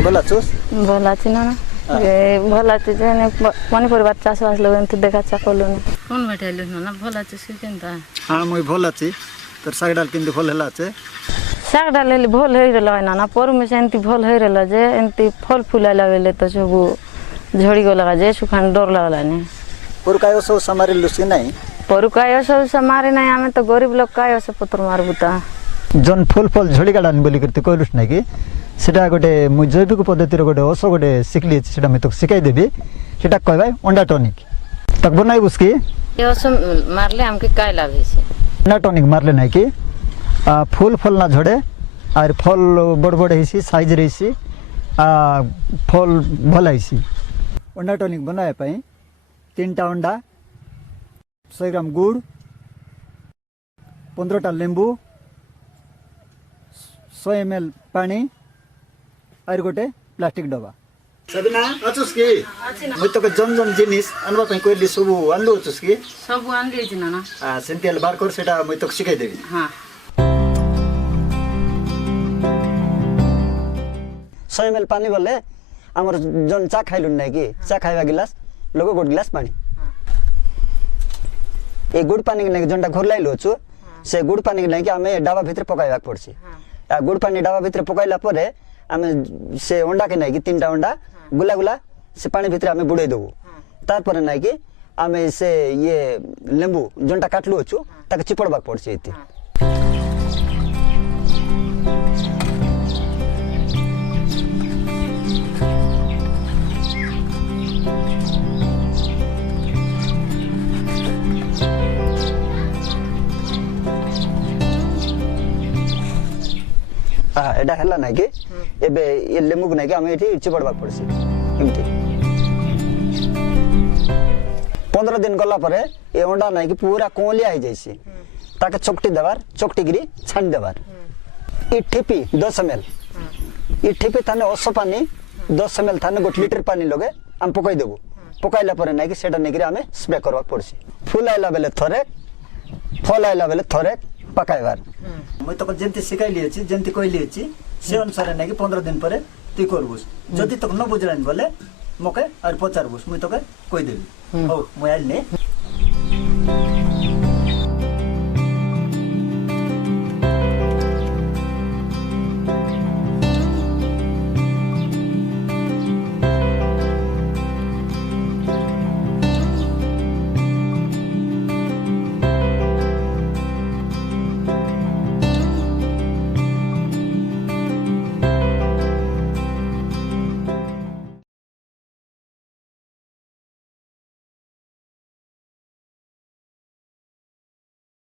भल छुस भल अच्छी ना भल अच्छी पनीपरिया चाष बास लोग एमती देखा चाकलु फोन बैठेलु ना भल अच्छी केनता हाँ मुई भल अच्छी तोर साग डाल किंतु भल हला छे साग डाल भल हो रहा ना पर में से एमती भल हो रहा जे एमती फल फूल आला बेले तो सब झड़ी गला जे सुखान डर लगला नहीं पर काय सब समारे लुसी नहीं पर काय सब समारे नहीं आमे तो गरीब लोग काय सब पत्र मारबुता जन फुल फल झड़ी गाडानी बोली करते कहलुस ना कि सेटा गोटे मु जैविक पद्धति गोटे औष गोटे शिखली सेटा मैं तो शिखाई देबी सेटा कहबा अंडा टॉनिक तक बनाई उसकी ये औष मारले हमके काय लाभ है से अंडा टॉनिक मारले नहीं कि फूल फल ना झड़े और फल बड़ बड़ है साइज रही फल भल है अंडा टॉनिक बनाए पाई 3टा अंडा 100 ग्राम गुड़ 15टा लेंबू 100 ml पानी और गोटे प्लास्टिक डब्बा सबिना अछुस की मु तो जन जन जिनिस अनबा पई कोइली सब आनलो अछुस की सब आन ले छिना ना हां सेंतियल बार कर सेटा मु तो सिखाई देबी हां 100 ml पानी बोले हमर जन चा खाइलु नै कि चा खाइबा गिलास लोगो गोट गिलास पानी ए गुड़ पानी के नै जनटा घर लाइलो छु से गुड़ पानी के नै कि हमें डाबा भीतर पकाइबा पड़सी आ गुड़ पानी डाबा भीतर पकाइला परे हमें से अंडा के नै कि 3टा अंडा गुला गुला से पानी भीतर हमें बुड़ाई देबो तार पर नै कि हमें से ये लेंबू जनटा काटलु छु ताके चिपड़बा पड़सी एती एटा हला ना कि एबे ये लेमु ना कि हमें एठी चिपड़बा पड़सी एमती 15 दिन गला परे ये अंडा ना कि पूरा कोलिया हो जाइसी ताके चोकटी देबार चोकटी गिरी छान देबार ई ठिपी 10 ml ई ठिपी थाने 100 पानी 10 ml थाने 1 लीटर पानी लगे हम पकाई देबो पकाइला परे ना कि सेटा नेकरी हमें स्प्रे करबा पड़सी फूल आइला बेले थरे फल आइला बेले थरे पकाइबार मैं तो जेंती सिखाई लिएछि जेंती कहि लिएछि से अनुसार नै कि 15 दिन परे ती करबुस जति तक न बुझलाइन बोले मके और पचारबुस मैं तके कहि देबी हो मैं आइल ने